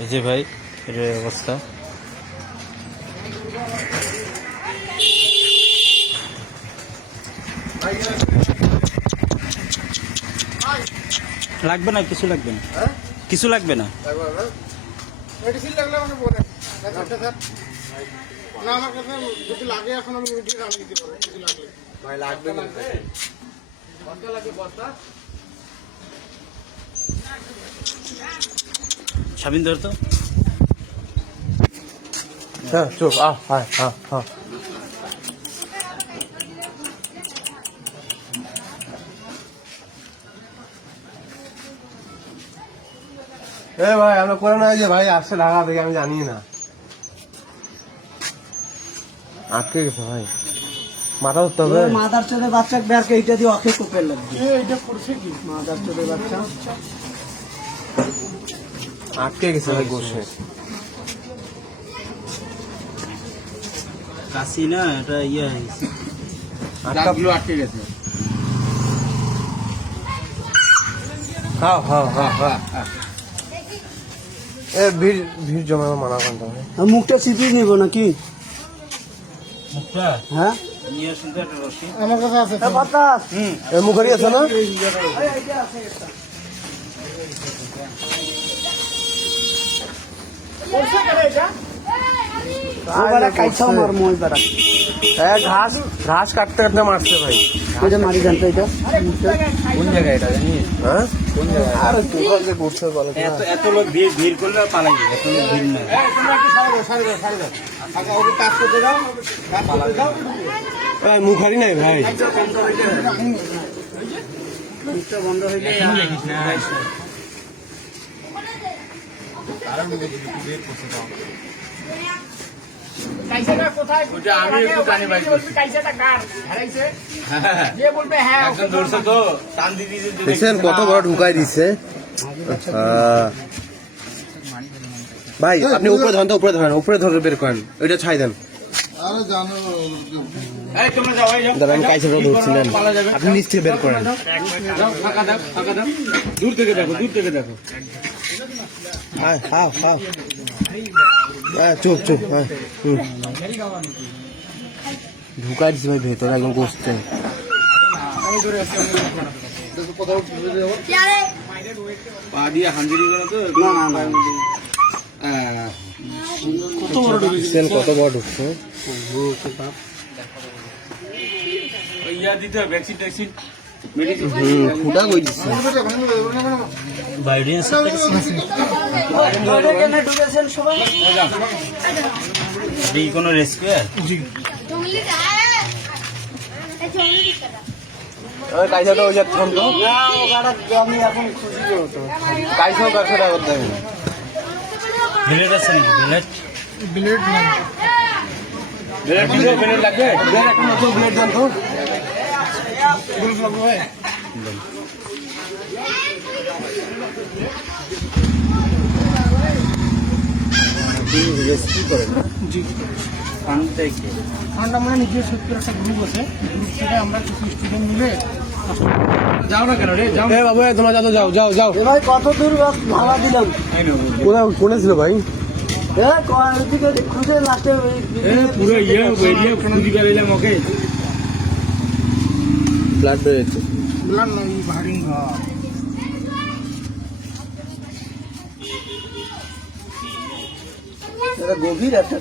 এই যে ভাই এর অবস্থা। লাগবে না, কিছু লাগবে না, কিছু লাগবে না। মেডিসিন লাগলে আমাকে বলেন। না আমার কাছে যদি লাগে এখন আমি মেডিসিন আনিয়ে দিতে পারবো কিছু লাগলে। ভাই লাগবে না। বস্তা লাগে বস্তা। স্বামীন ধর তো। হ্যাঁ চুপ হ্যাঁ হ্যাঁ হ্যাঁ। এ ভাই আমরা করে না যে ভাই আসছে ঢাকা থেকে আমি জানি না, আটকে গেছে ভাই, মাথা ধরতে হবে। মাদার চোদে বাচ্চা বেরকে এইটা দিয়ে অখে কুপের লাগবে। এইটা করছে কি মাদার চোদে বাচ্চা আটকে গেছে ভাই বসে। কাশি না, এটা ইয়ে হয়েছে, আটকে গেছে। হ্যাঁ হ্যাঁ হ্যাঁ হ্যাঁ। এ ভিড় ভিড় জমানো মানা করতে হবে। মুখটা চিপিয়ে নিব নাকি? মুখটা হ্যাঁ নিয়ে আসুন তো একটা রশি। আমার কাছে আছে। বাতাস এ মুখারি আছে না? করছে কেন এটা? কাইছাও মার মই বেড়া ঘাস ঘাস কাটতে কাটতে মারছে ভাই। এটা মারি জানতো এটা কোন জায়গায় এটা জানিস? হ্যাঁ কোন জায়গায়? আর কোথাও যে করছে বলে এত এত লোক ভিড় করলে পালাই যাবে, এত লোক ভিড় না। এই তোমরা একটু সারি দাও সারি দাও। আচ্ছা ওকে কাজ করতে দাও, কাজ করতে দাও। মুখারি নাই ভাই। মুখটা বন্ধ হইলে কাইসাটা কোথায়? ওটা আমি একটু জানি ভাই। কাইসাটা কার? হারাইছে? যে বলবে হ্যাঁ একদম দৌড়ছে তো টান দিয়ে দেখছেন কত বড় ঢুকাই দিচ্ছে। ভাই আপনি উপরে ধরেন তো, উপরে ধরেন, উপরে ধরে বের করেন, ওইটা ছাই দেন। আরে জানো এই তোমরা যাও, এই যাও। দাঁড়া আমি কাইসে ধরছিলেন, আপনি নিচ থেকে বের করেন। যাও, ফাঁকা দাও, ফাঁকা দাও। দূর থেকে দেখো, দূর থেকে দেখো। হ্যাঁ হ্যাঁ হ্যাঁ হ্যাঁ চুপ চুপ হ্যাঁ ঢুকাই দিচ্ছে ভাই ভেতরে একদম বসতে। পা দিয়ে হাঞ্জিরি করে তো কত বড় ঢুকছে। ইয়া দিতে হবে, ভ্যাকসিন ট্যাকসিন ফুটা কই দিচ্ছে। বাইরে ঢুকেছেন সবাই এই কোনো রেস্কিউ? কাইসাটা ওই যাচ্ছে তো, আমি এখন খুশি হতো কাইসাও ব্যবসাটা করতে হবে। ব্লেড আছে নাকি? ব্লেড ব্লেড লাগবে, ব্লেড একটা নতুন ব্লেড দেন তো। রেস্কিউ করেন ফান্ড থেকে। ঠান্ডা মানে নিজের সত্যি একটা গ্রুপ আছে, গ্রুপ থেকে আমরা কিছু স্টুডেন্ট মিলে যাও না কেন রে, যাও। এ বাবু তোমরা যাও যাও যাও যাও। ভাই কত দূর ভাড়া দিলাম কোথায় কোনে ছিল ভাই? খুঁজে লাস্টে পুরো এরিয়া খুঁজি বেরোলাম ওকে। ব্লাড বেরোচ্ছে। বললাম না এই ভারিং ঘর গভীর একটা